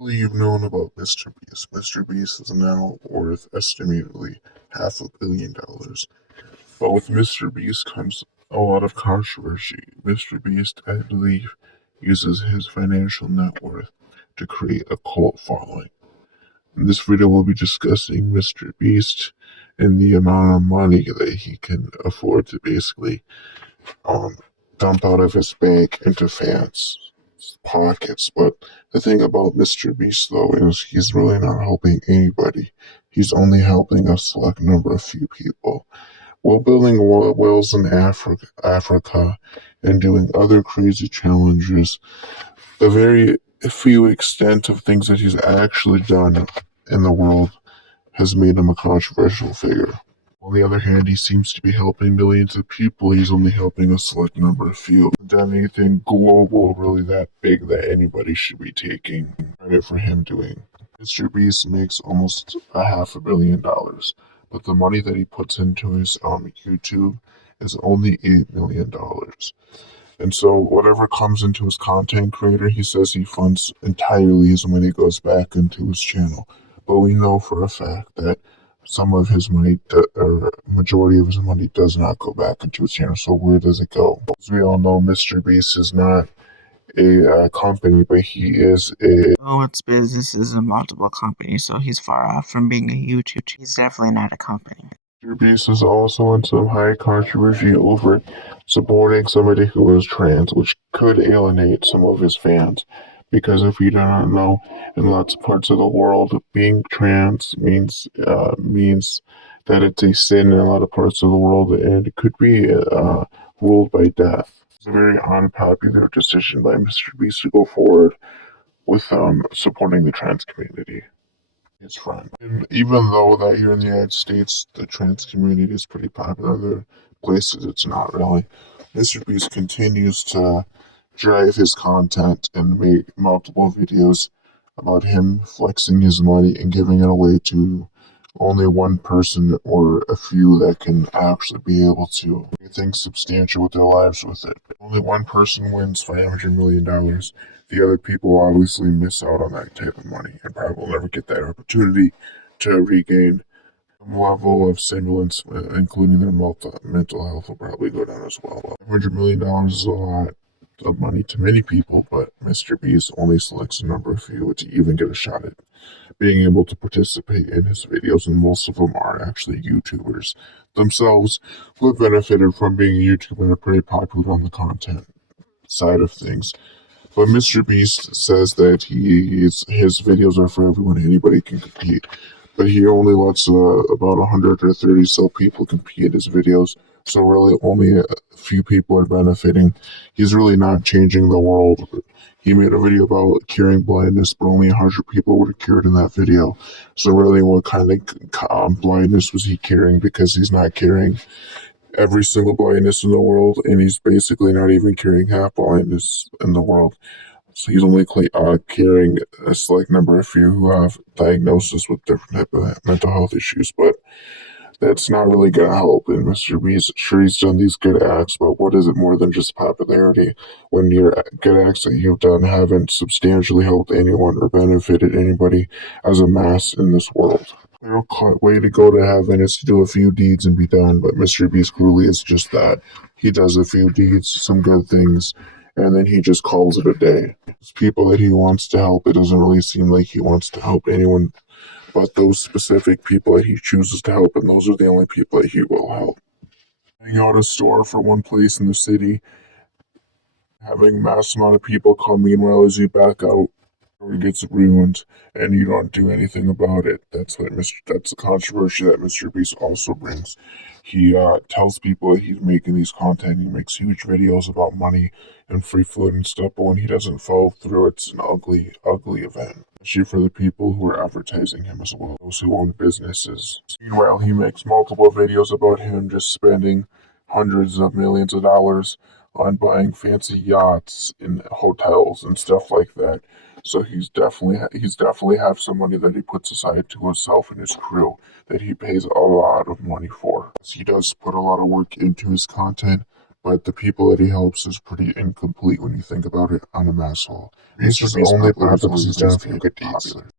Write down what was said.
You've known about Mr. Beast. Mr. Beast is now worth estimatedly $500 million. But with Mr. Beast comes a lot of controversy. Mr. Beast, I believe, uses his financial net worth to create a cult following. In this video, we'll be discussing Mr. Beast and the amount of money that he can afford to basically um, dump out of his bank into fans' pockets. But the thing about Mr. Beast, though, is he's really not helping anybody. He's only helping a select number of few people. While building wells in Africa and doing other crazy challenges, the very few extent of things that he's actually done in the world has made him a controversial figure. On the other hand, he seems to be helping millions of people. He's only helping a select number of few. He hasn't done anything global really that big that anybody should be taking credit for him doing. Mr. Beast makes almost $500 million, but the money that he puts into his YouTube is only $8 million. And so whatever comes into his content creator, he says he funds entirely his money goes back into his channel. But we know for a fact that some of his money, or majority of his money, does not go back into his channel. So where does it go? As we all know, Mr. Beast is not a company, but he is a. Oh, it's businesses and multiple companies, so he's far off from being a YouTuber. He's definitely not a company. Mrbeast is also in some high controversy over supporting somebody who is trans, which could alienate some of his fans. Because if you do not know, in lots of parts of the world, being trans means that it's a sin in a lot of parts of the world, and it could be ruled by death. It's a very unpopular decision by Mr. Beast to go forward with supporting the trans community. His friend. And even though that here in the United States, the trans community is pretty popular, other places it's not really. Mr. Beast continues to drive his content and make multiple videos about him flexing his money and giving it away to only one person or a few that can actually be able to do things substantial with their lives with it. Only one person wins $500 million. The other people obviously miss out on that type of money and probably will never get that opportunity to regain some level of semblance, including their mental health will probably go down as well. $500 million is a lot of money to many people, but Mr. Beast only selects a number of few to even get a shot at being able to participate in his videos, and most of them are actually YouTubers themselves who have benefited from being a YouTuber and are pretty popular on the content side of things. But Mr. Beast says that his videos are for everyone, anybody can compete. But he only lets about 130 so people compete in his videos. So really only a few people are benefiting. He's really not changing the world. He made a video about curing blindness, but only 100 people were cured in that video. So really what kind of blindness was he curing? Because he's not curing every single blindness in the world, and he's basically not even curing half blindness in the world. So he's only curing a select number of few who have diagnosis with different type of mental health issues, but that's not really gonna help. And Mr. Beast, sure, he's done these good acts, but what is it more than just popularity when your good acts that you've done haven't substantially helped anyone or benefited anybody as a mass in this world? The real way to go to heaven is to do a few deeds and be done, but Mr. Beast clearly is just that. He does a few deeds, some good things, and then he just calls it a day. Those people that he wants to help, it doesn't really seem like he wants to help anyone but those specific people that he chooses to help, and those are the only people that he will help. Having out a store for one place in the city, having mass amount of people come, meanwhile as you back out, or it gets ruined and you don't do anything about it. That's the controversy that Mr. Beast also brings. He tells people that he's making these content. He makes huge videos about money and free food and stuff, but when he doesn't follow through, it's an ugly, ugly event. Especially for the people who are advertising him as well, those who own businesses. Meanwhile, he makes multiple videos about him just spending hundreds of millions of dollars on buying fancy yachts in hotels and stuff like that. So he's definitely have some money that he puts aside to himself and his crew that he pays a lot of money for. He does put a lot of work into his content, but the people that he helps is pretty incomplete when you think about it on a mass level. Mr. Beast's only popular because he's done a few good deeds.